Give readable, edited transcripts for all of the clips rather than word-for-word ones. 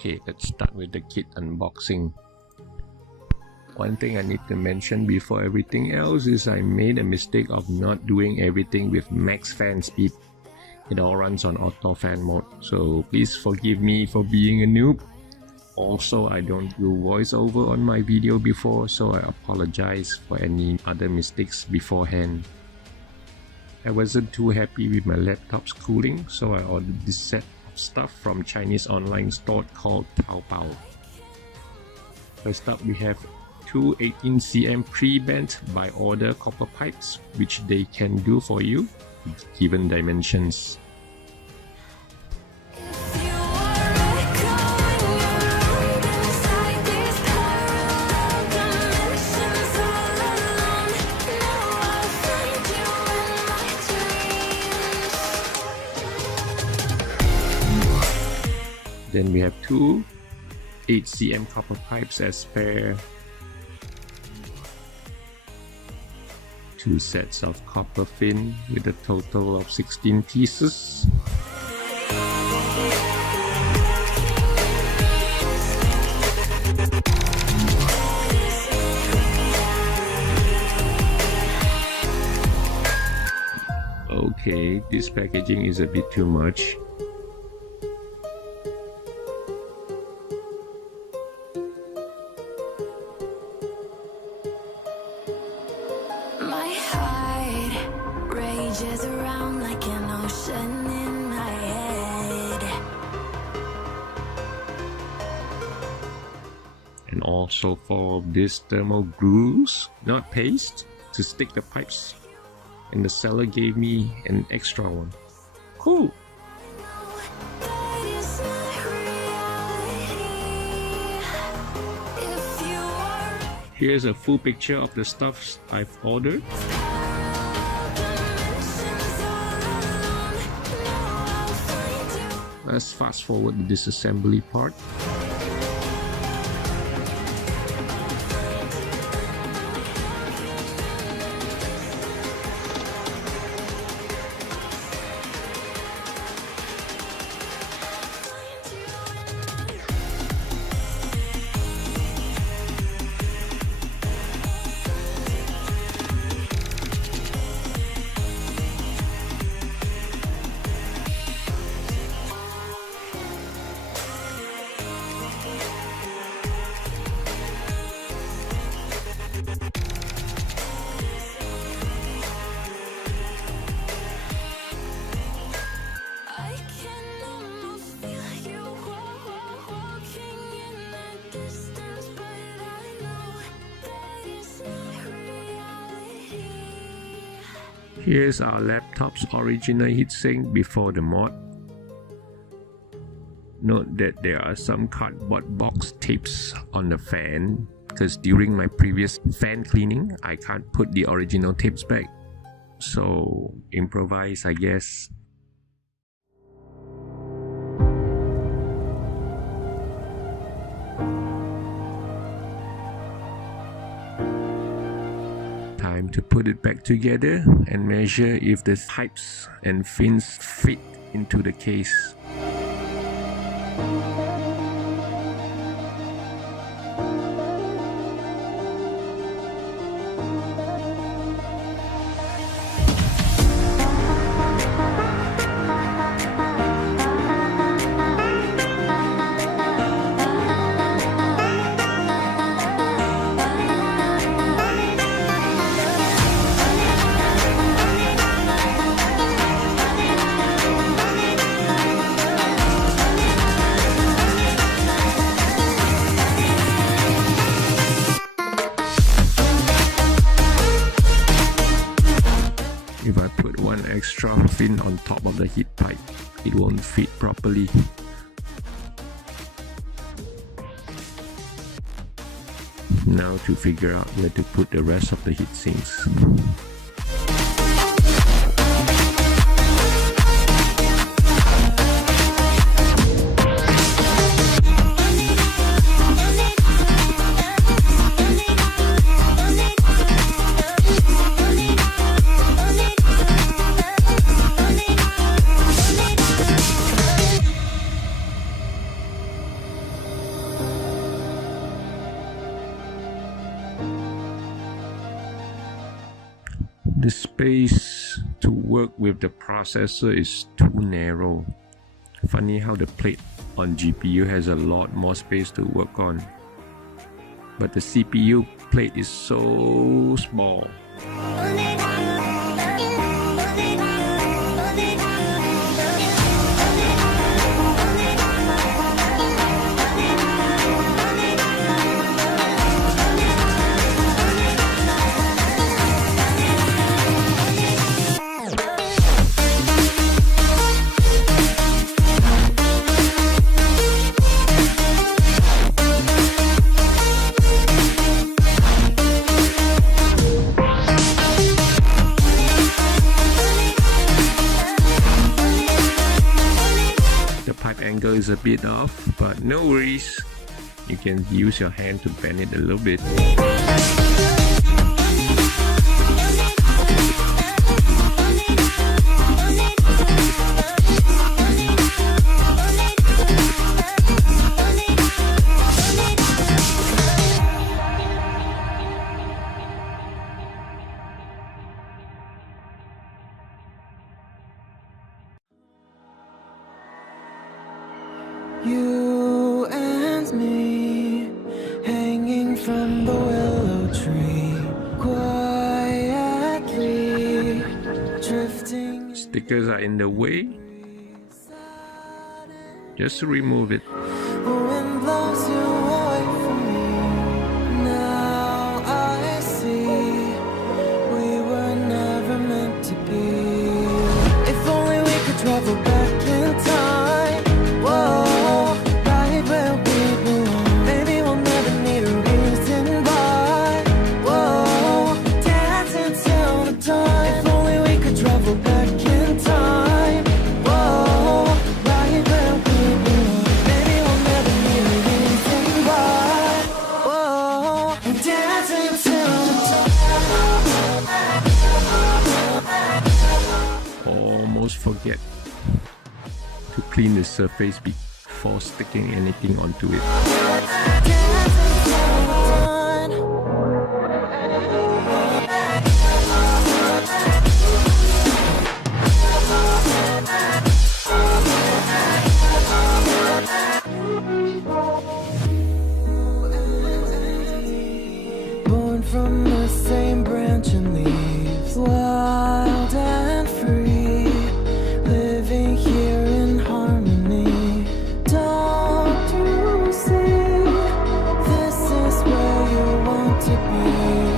Okay, let's start with the kit unboxing. One thing I need to mention before everything else is I made a mistake of not doing everything with max fan speed. It all runs on auto fan mode, so please forgive me for being a noob. Also, I don't do voiceover on my video before, so I apologize for any other mistakes beforehand. I wasn't too happy with my laptop's cooling, so I ordered this set of stuff from Chinese online store called Taobao. First up, we have two 18 cm pre-bent by order copper pipes, which they can do for you given dimensions. Then we have two 8 cm copper pipes as spare, two sets of copper fin with a total of 16 pieces. Okay, this packaging is a bit too much. Around like an ocean in my head. And also for these thermal glues, not paste, to stick the pipes. And the seller gave me an extra one. Cool! Here's a full picture of the stuff I've ordered. Let's fast forward the disassembly part. Here's our laptop's original heatsink before the mod. Note that there are some cardboard box tapes on the fan, because during my previous fan cleaning, I can't put the original tapes back. So, improvise, I guess. Time to put it back together and measure if the pipes and fins fit into the case. If I put one extra fin on top of the heat pipe, it won't fit properly. Now to figure out where to put the rest of the heat sinks. The space to work with the processor is too narrow. Funny how the plate on GPU has a lot more space to work on, but the CPU plate is so small. Angle is a bit off, but no worries, you can use your hand to bend it a little bit. You and me, hanging from the willow tree, quietly drifting. Stickers are in the way. Just remove it. The wind blows you away from me. Now I see we were never meant to be. If only we could travel back in time. Whoa. Forget to clean the surface before sticking anything onto it. Born from the same branch and leaves, wild and free, living here in harmony. Don't you see? This is where you want to be.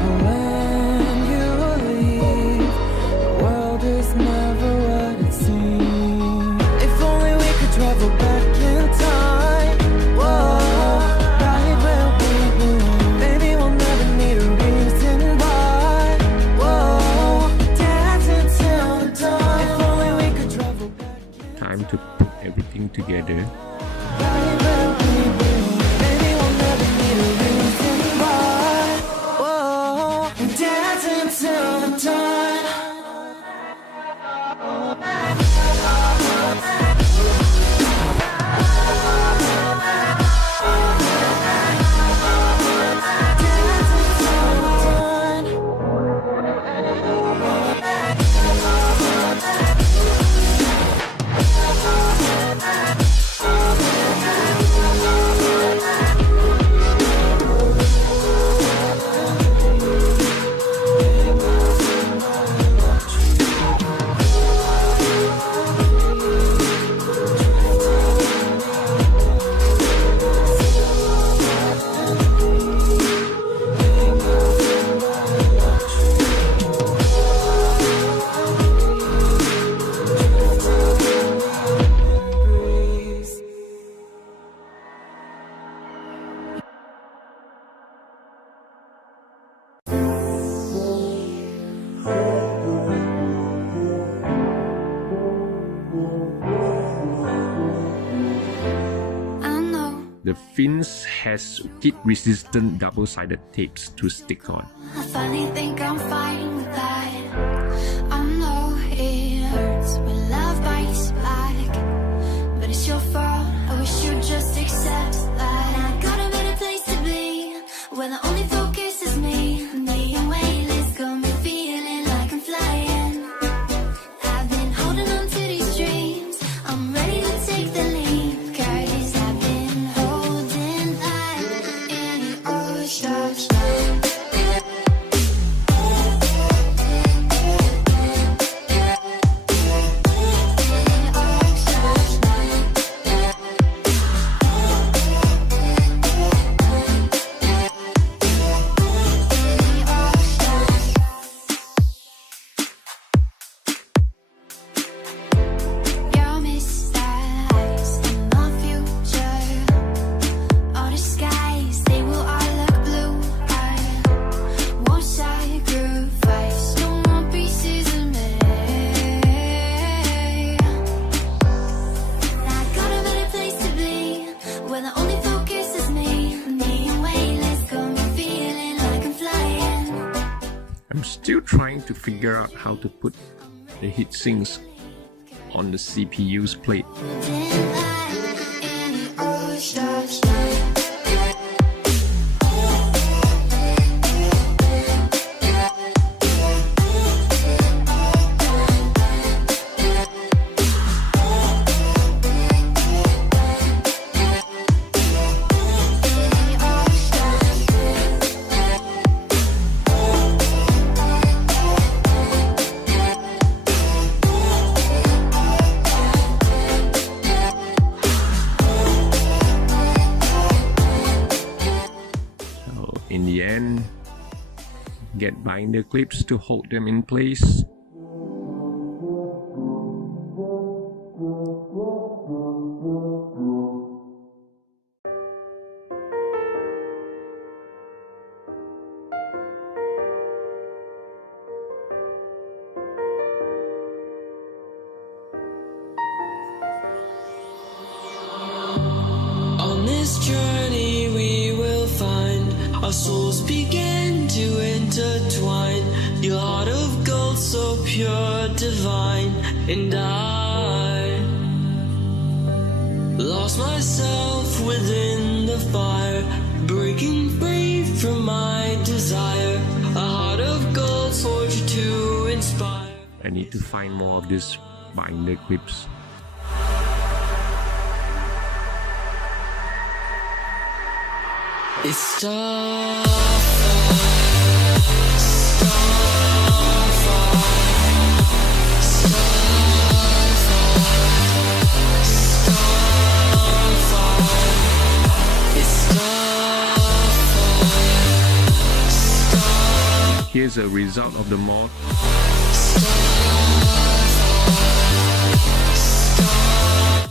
But when you leave, the world is never what it seems. If only we could travel back in time. Whoa, right where we belong. Maybe we'll never need a reason why. Whoa, dancing till the dawn. If only we could travel back in Time to put everything together. right where we belong. Maybe we'll never need a reason why. Whoa, dancing till the dawn. The fins has heat-resistant double-sided tapes to stick on. I finally think I'm fine with that. I know it hurts when love bites back, but it's your fault. I wish you'd just accept that. I got a better place to be, where the only focus is me. Me and weightless got me feeling like I'm flying. I'm still trying to figure out how to put the heatsinks on the CPU's plate. In the end, get binder clips to hold them in place. On this journey we will find our souls begin to intertwine. Your heart of gold so pure, divine. And I lost myself within the fire, breaking free from my desire. A heart of gold forged to inspire. I need to find more of these binder clips. It's starfire, Here's a result of the mod.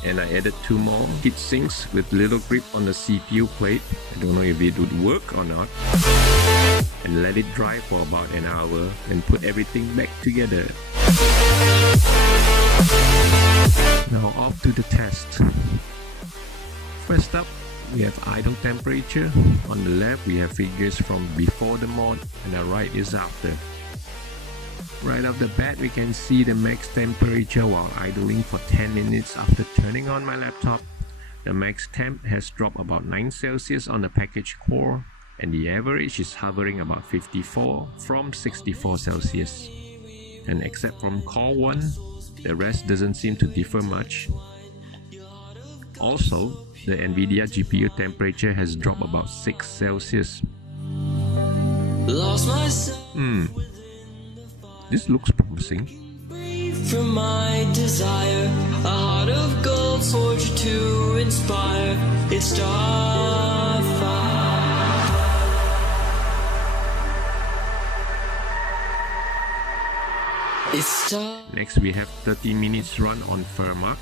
And I added 2 more heatsinks with little grip on the CPU plate. I don't know if it would work or not. And let it dry for about an hour and put everything back together. Now off to the test. First up, we have idle temperature. On the left we have figures from before the mod and the right is after. Right off the bat we can see the max temperature while idling for 10 minutes after turning on my laptop. The max temp has dropped about 9 Celsius on the package core and the average is hovering about 54 from 64 Celsius. And except from core 1, the rest doesn't seem to differ much. Also, the NVIDIA GPU temperature has dropped about 6 Celsius. lost myself. This looks promising. From my desire, a heart of gold forged to inspire. It's starfire. It's starfire. Next we have 30 minutes run on Firmark.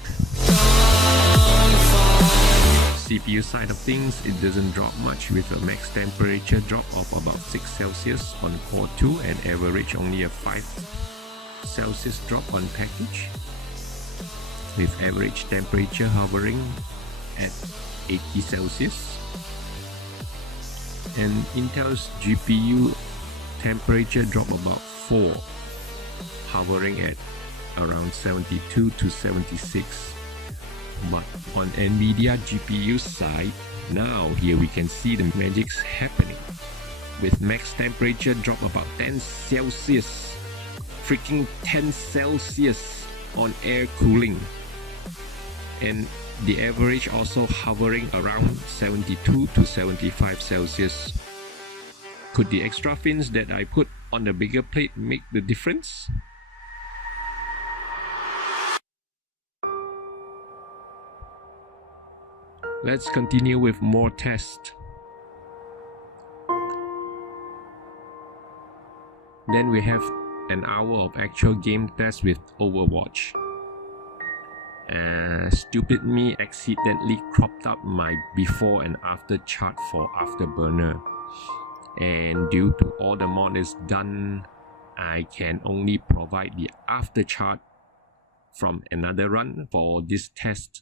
CPU side of things, it doesn't drop much with a max temperature drop of about 6 Celsius on core 2 and average only a 5 Celsius drop on package, with average temperature hovering at 80 Celsius. And Intel's GPU temperature drop about 4, hovering at around 72 to 76. But on NVIDIA GPU side, now here we can see the magic's happening. With max temperature drop about 10 Celsius. Freaking 10 Celsius on air cooling. And the average also hovering around 72 to 75 Celsius. Could the extra fins that I put on the bigger plate make the difference? Let's continue with more tests. Then we have an hour of actual game test with Overwatch. Stupid me accidentally cropped up my before and after chart for Afterburner. And due to all the mod is done, I can only provide the after chart from another run for this test.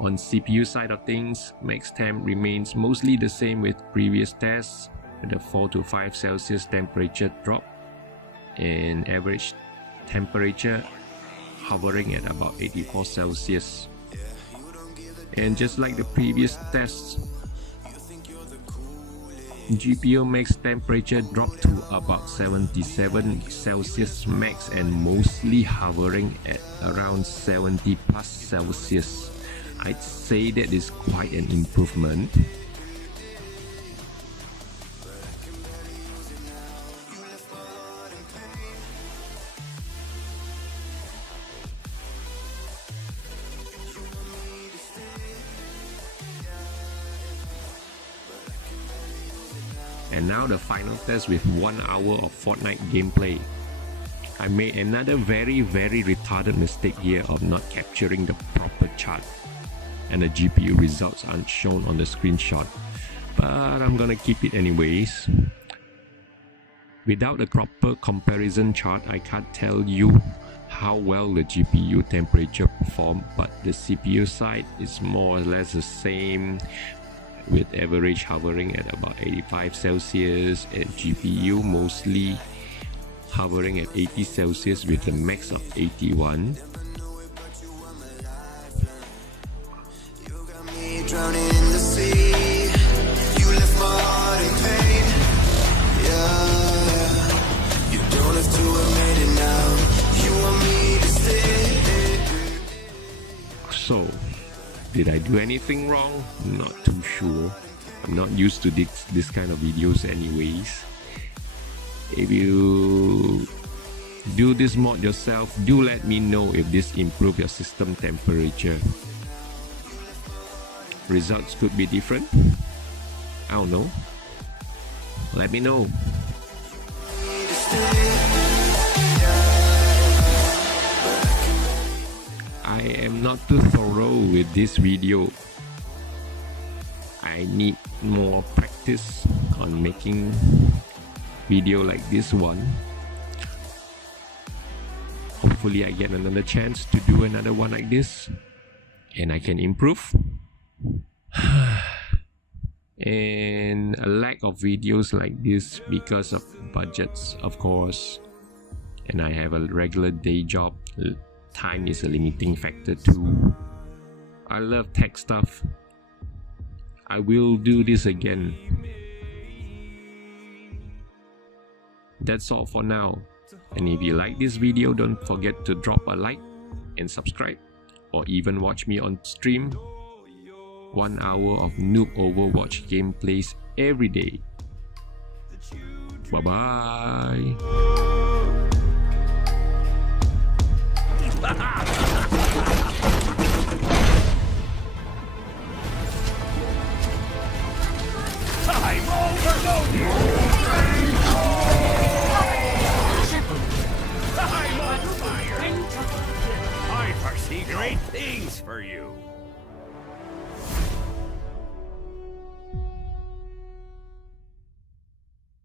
On CPU side of things, max temp remains mostly the same with previous tests. with a 4 to 5 Celsius temperature drop and average temperature hovering at about 84 Celsius. And just like the previous tests, GPU max temperature dropped to about 77 Celsius max and mostly hovering at around 70 plus Celsius. I'd say that is quite an improvement. And now the final test with 1 hour of Fortnite gameplay. I made another very retarded mistake here of not capturing the proper chart, and the GPU results aren't shown on the screenshot, but I'm gonna keep it anyways. Without a proper comparison chart, I can't tell you how well the GPU temperature performed, but the CPU side is more or less the same, with average hovering at about 85 Celsius and GPU mostly hovering at 80 Celsius with a max of 81. So, did I do anything wrong? Not too sure. I'm not used to this kind of videos anyways. If you do this mod yourself, do let me know if this improves your system temperature. Results could be different. I don't know. Let me know. I am not too thorough with this video. I need more practice on making video like this one. Hopefully I get another chance to do another one like this and I can improve. And a lack of videos like this because of budgets, of course, and I have a regular day job. Time is a limiting factor too. I love tech stuff. I will do this again. That's all for now. And if you like this video, don't forget to drop a like and subscribe, or even watch me on stream. 1 hour of noob Overwatch gameplays every day. Bye bye. I'm overloaded! I'm on fire! I foresee great things for you!